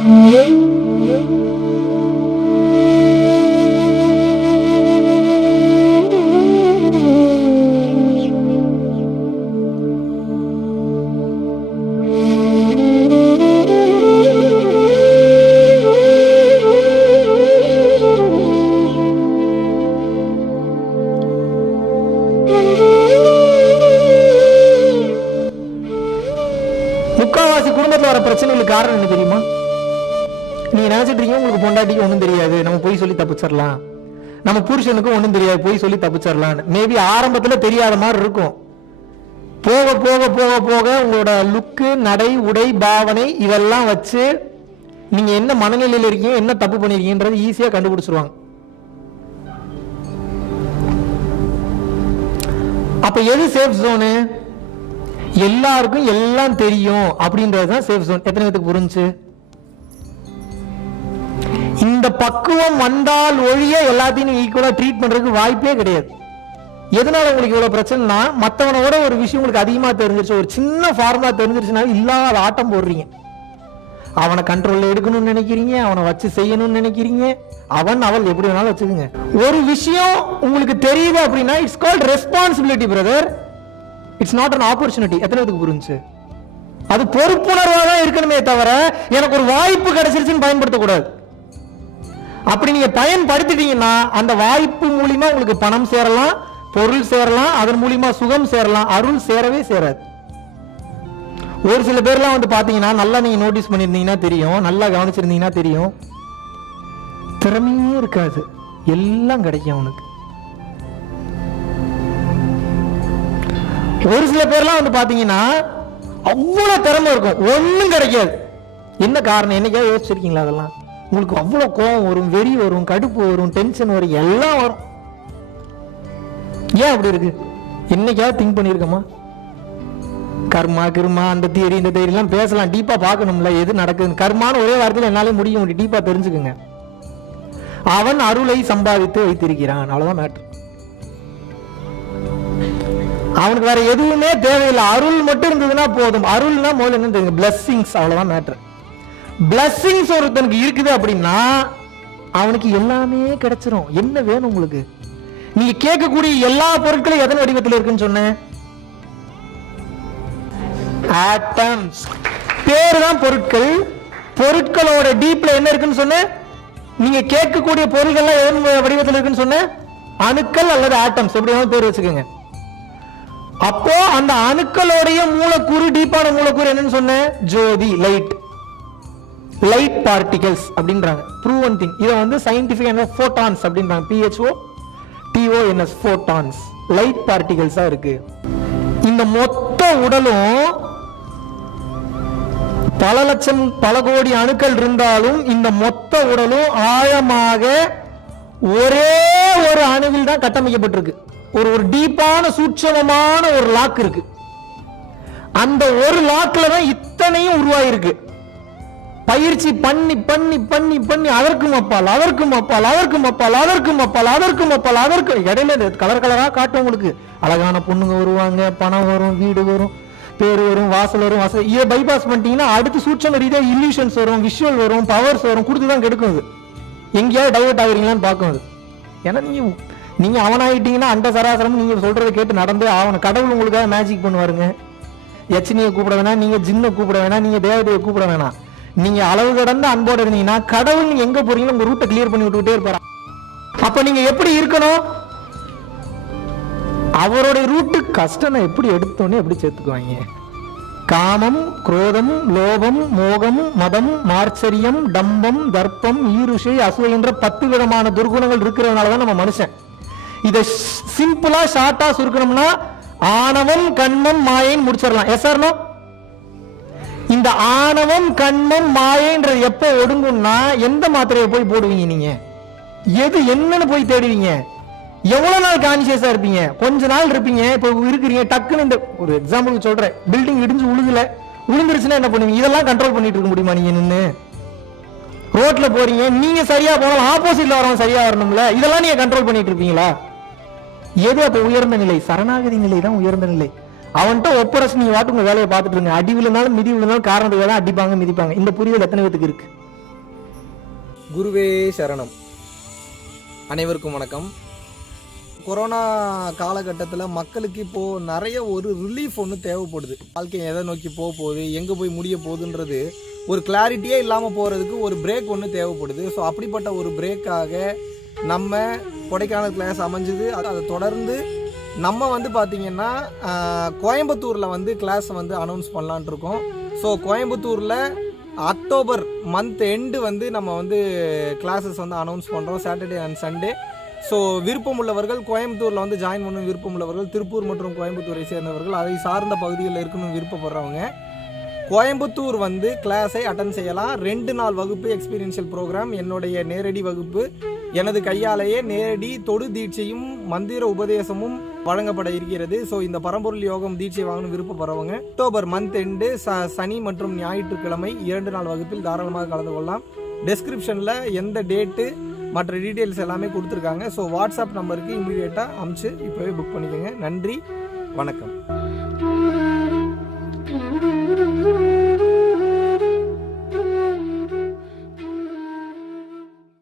முக்காவாசி குடும்பத்தில் வர பிரச்சனைகளுக்கு காரணம் என்ன தெரியுமா? நீங்க நினைச்சிட்டு இருக்கீங்க உங்களுக்கு பொண்டாட்டிக்கு ஒன்றும் தெரியாது, நம்ம போய் சொல்லி தப்பிச்சிடலாம், நம்ம புருஷனுக்கும் ஒன்றும் தெரியாது போய் சொல்லி தப்பிச்சிடலாம். மேபி ஆரம்பத்துல தெரியாத மாதிரி இருக்கும். போக போக போக போக உங்களோட லுக்கு, நடை, உடை, பாவனை இதெல்லாம் வச்சு நீங்க என்ன மனநிலையில் இருக்கீங்க, என்ன தப்பு பண்ணிருக்கீங்கன்றது ஈஸியா கண்டுபிடிச்சிருவாங்க. அப்ப எது சேஃப் ஜோனு? எல்லாருக்கும் எல்லாம் தெரியும் அப்படின்றதுதான் சேஃப் ஜோன். எத்தனை பேருக்கு புரிஞ்சு? இந்த பக்குவம் வந்தால் ஒழிய எல்லாத்தையும் ஈக்குவலா ட்ரீட் பண்றதுக்கு வாய்ப்பே கிடையாது. எதனால உங்களுக்கு இவ்வளவு பிரச்சனைனா, மற்றவனோட ஒரு விஷயம் உங்களுக்கு அதிகமா தெரிஞ்சிருச்சு, ஒரு சின்ன ஃபார்முலா தெரிஞ்சிருச்சுன்னா இல்லாத ஆட்டம் போடுறீங்க. அவனை கண்ட்ரோல்ல எடுக்கணும்னு நினைக்கிறீங்க, அவனை வச்சு செய்யணும்னு நினைக்கிறீங்க. அவள் எப்படி வேணாலும் வச்சுக்கோங்க. ஒரு விஷயம் உங்களுக்கு தெரியுது அப்படின்னா it's called responsibility brother, it's not an opportunity. எத்தனை பேருக்கு புரிஞ்சு? அது பொறுப்புணர்வா தான் இருக்கணுமே தவிர எனக்கு ஒரு வாய்ப்பு கிடைச்சிருச்சுன்னு பயன்படுத்தக்கூடாது. அப்படி நீங்க பயன்படுத்திட்டீங்கன்னா அந்த வாய்ப்பு மூலியமா உங்களுக்கு பணம் சேரலாம், பொருள் சேரலாம், அதன் மூலியமா சுகம் சேரலாம், அருள் சேரவே சேராது. ஒரு சில பேர்லாம் வந்து பாத்தீங்கன்னா, நல்லா நீங்க நோட்டீஸ் பண்ணிருந்தீங்கன்னா தெரியும், நல்லா கவனிச்சிருந்தீங்கன்னா தெரியும், திறமையே இருக்காது, எல்லாம் கிடைக்கும் அவனுக்கு. ஒரு சில பேர்லாம் வந்து பாத்தீங்கன்னா அவ்வளவு திறமை இருக்கும், ஒண்ணும் கிடைக்காது. என்ன காரணம்? என்னைக்கா யோசிச்சிருக்கீங்களா? அதெல்லாம் உங்களுக்கு அவ்வளவு கோபம் வரும், வெறி வரும், கடுப்பு வரும், டென்ஷன் வரும், எல்லாம் வரும். ஏன் அப்படி இருக்கு? என்னைக்காவது திங்க் பண்ணிருக்கோமா? கர்மா கிருமா அந்த தியரி இந்த தியரி எல்லாம் பேசலாம், டீப்பா பார்க்கணும்ல எது நடக்குது. கர்மான்னு ஒரே வாரத்தில் என்னாலே முடிய முடியும், டீப்பா தெரிஞ்சுக்குங்க. அவன் அருளை சம்பாதித்து வைத்திருக்கிறான், அவ்வளவுதான் மேட்டர். அவனுக்கு வேற எதுவுமே தேவையில்லை, அருள் மட்டும் இருந்ததுன்னா போதும். அருள்னா முதல்ல என்ன தெரியுங்க? பிளஸ்ஸிங்ஸ், அவ்வளவுதான் மேட்டர். பிளஸ்ஸிங்ஸ் ஒருத்தனுக்கு இருக்குது அப்படின்னா அவனுக்கு எல்லாமே கிடைச்சிரும். என்ன வேணும் உங்களுக்கு? நீங்க கேட்கக்கூடிய எல்லா பொருட்களும் எதன் வடிவத்தில் இருக்குன்னு சொன்னேன்? ஆட்டம்ஸ். பேரு தான் பொருட்கள். பொருட்களோட டீப்ல என்ன இருக்குன்னு சொன்ன? நீங்க கேட்கக்கூடிய பொருட்கள்லாம் எதன் வடிவத்தில் இருக்குன்னு சொன்ன? அணுக்கள் அல்லது ஆட்டம்ஸ், எப்படி பேர் வச்சுக்கோங்க. அப்போ அந்த அணுக்களுடைய மூலக்கூறு, டீப்பான மூலக்கூறு என்னன்னு சொன்ன? ஜோதி, லைட், லைட் பார்ட்டிகல்ஸ் அப்படின்றாங்க. Proven thing. இதை வந்து சயின்டிபிக் போட்டான்ஸ் அப்படின்றாங்க. PHOTONS, போட்டான்ஸ், லைட் பார்ட்டிகல்ஸா இருக்கு. இந்த மொத்த உடலும் பல லட்சம் பல கோடி அணுக்கள் இருந்தாலும் இந்த மொத்த உடலும் ஆழமாக ஒரே ஒரு அணுவில் தான் கட்டமைக்கப்பட்டிருக்கு. ஒரு டீப்பான சூட்சமமான ஒரு லாக் இருக்கு. அந்த ஒரு லாக்ல தான் இத்தனையும் உருவாயிருக்கு. பயிற்சி பண்ணி பண்ணி பண்ணி பண்ணி அதற்கும் அப்பால் அதற்கும் அப்பால் அதற்கும் அப்பால் அதற்கும் அப்பால் அதற்கும் அப்பால் அதற்கு இடையில கலர் கலரா காட்டும். உங்களுக்கு அழகான பொண்ணுங்க வருவாங்க, பணம் வரும், வீடு வரும், பேர் வரும், வாசல் வரும். வாசல் இதை பைபாஸ் பண்ணிட்டீங்கன்னா அடுத்து சூட்சம ரீதியா இல்லூஷன்ஸ் வரும், விஷுவல் வரும், பவர்ஸ் வரும், கொடுத்துதான் கெடுக்கும். அது எங்கேயாவது டைவர்ட் ஆகுறீங்களான்னு பார்க்கும். அது ஏன்னா நீங்க அவனாயிட்டீங்கன்னா அந்த சராசரம் நீங்க சொல்றதை கேட்டு நடந்தே ஆகணும். கடவுள் உங்களுக்காக மேஜிக் பண்ணுவாருங்க. யட்சினியை கூப்பிட வேணாம், நீங்க ஜின்னை கூப்பிட வேணாம், நீங்க தேவதையை கூப்பிட வேணாம். நீங்க அளவு கடந்த அன்போடு இருந்தீங்கன்னா கடவுள் நீங்க எங்க போறீங்களோ உங்க ரூட்டை கிளியர் பண்ணி விட்டுட்டே இருப்பாரு. அப்ப நீங்க எப்படி இருக்கணும்? அவருடைய ரூட்டு கஷ்டம் எப்படி எடுத்தோன்னே எப்படி சேர்த்துக்குவாங்க? காமம், குரோதம், லோபம், மோகம், மதம், மார்ச்சரியம், டம்பம், தர்ப்பம், ஈருஷை, அசூயை என்ற 10 விதமான துர்குணங்கள் இருக்கிறதுனாலதான் நம்ம மனுஷன். இதை சிம்பிளா ஷார்ட்டா சுருக்கணும்னா ஆணவம், கண்மம், மாயைன்னு முடிச்சிடலாம். Yes or no? இந்த ஆணவம், கண்மம், மாயைன்றது எப்ப ஒடுங்கும்னா எந்த மாத்திரையை போய் போடுவீங்க? நீங்க எது என்னன்னு போய் தேடுவீங்க? எவ்வளவு நாள் கான்சியஸா இருப்பீங்க? கொஞ்ச நாள் இருப்பீங்க. இப்ப இருக்கிறீங்க, டக்குன்னு இந்த ஒரு எக்ஸாம்பிள் சொல்றேன், பில்டிங் இடிஞ்சு விழுந்துருச்சுன்னா என்ன பண்ணுவீங்க? இதெல்லாம் கண்ட்ரோல் பண்ணிட்டு இருக்க முடியுமா? நீங்க நின்று ரோட்ல போறீங்க, நீங்க சரியா போனாலும் ஆப்போசிட்ல வரவங்க சரியா வரணும்ல, இதெல்லாம் நீங்க கண்ட்ரோல் பண்ணிட்டு இருப்பீங்களா? எது அப்ப உயர்ந்த நிலை? சரணாகதி நிலை தான் உயர்ந்த நிலை. அவன்கிட்ட ஒப்பரசு நீங்க வாட்டு உங்க வேலையை பார்த்துட்டு இருங்க. அடி விழுந்தாலும் மிதி விழுந்தாலும் காரணத்துக்காக தான் அடிப்பாங்க, மிதிப்பாங்க. இந்த புரிதல் எத்தனை பேருக்கு இருக்கு? குருவே சரணம். அனைவருக்கும் வணக்கம். கொரோனா காலகட்டத்தில் மக்களுக்கு இப்போது நிறைய ஒரு ரிலீஃப் ஒன்று தேவைப்படுது. வாழ்க்கை எதை நோக்கி போக போகுது, எங்கே போய் முடிய போகுதுன்றது ஒரு கிளாரிட்டியே இல்லாமல் போகிறதுக்கு ஒரு பிரேக் ஒன்று தேவைப்படுது. ஸோ அப்படிப்பட்ட ஒரு பிரேக்காக நம்ம கொடைக்கானல் கிளாஸ் அமைஞ்சுது. அதை தொடர்ந்து நம்ம பார்த்திங்கன்னா கோயம்புத்தூரில் கிளாஸ் அனௌன்ஸ் பண்ணலான்ட்டு இருக்கோம். ஸோ கோயம்புத்தூரில் அக்டோபர் மந்த் எண்டு நம்ம கிளாஸஸ் அனௌன்ஸ் பண்ணுறோம், சாட்டர்டே அண்ட் சண்டே. ஸோ விருப்பம் உள்ளவர்கள் கோயம்புத்தூரில் ஜாயின் பண்ணணும், விருப்பம் உள்ளவர்கள் திருப்பூர் மற்றும் கோயம்புத்தூரை சேர்ந்தவர்கள், அதை சார்ந்த பகுதிகளில் இருக்கணும்னு விருப்பப்படுறவங்க கோயம்புத்தூர் கிளாஸை அட்டன் செய்யலாம். 2 நாள் வகுப்பு எக்ஸ்பீரியன்ஷியல் ப்ரோக்ராம், என்னுடைய நேரடி வகுப்பு, எனது கையாலேயே நேரடி தொடு தீட்சையும் மந்திர உபதேசமும் வழங்கப்பட இருக்கிறது. ஸோ இந்த பரம்பொருள் யோகம் தீட்சை வாங்கணும் விருப்பப்படுறவங்க அக்டோபர் மந்த் எண்டு சனி மற்றும் ஞாயிற்றுக்கிழமை 2 நாள் வகுப்பில் தாராளமாக கலந்து கொள்ளலாம். டெஸ்கிரிப்ஷனில் எந்த டேட்டு மற்ற டீட்டெயில்ஸ் எல்லாமே கொடுத்துருக்காங்க. ஸோ வாட்ஸ்அப் நம்பருக்கு இமீடியட்டாக அமுச்சு இப்போவே புக் பண்ணிக்கோங்க. நன்றி, வணக்கம்.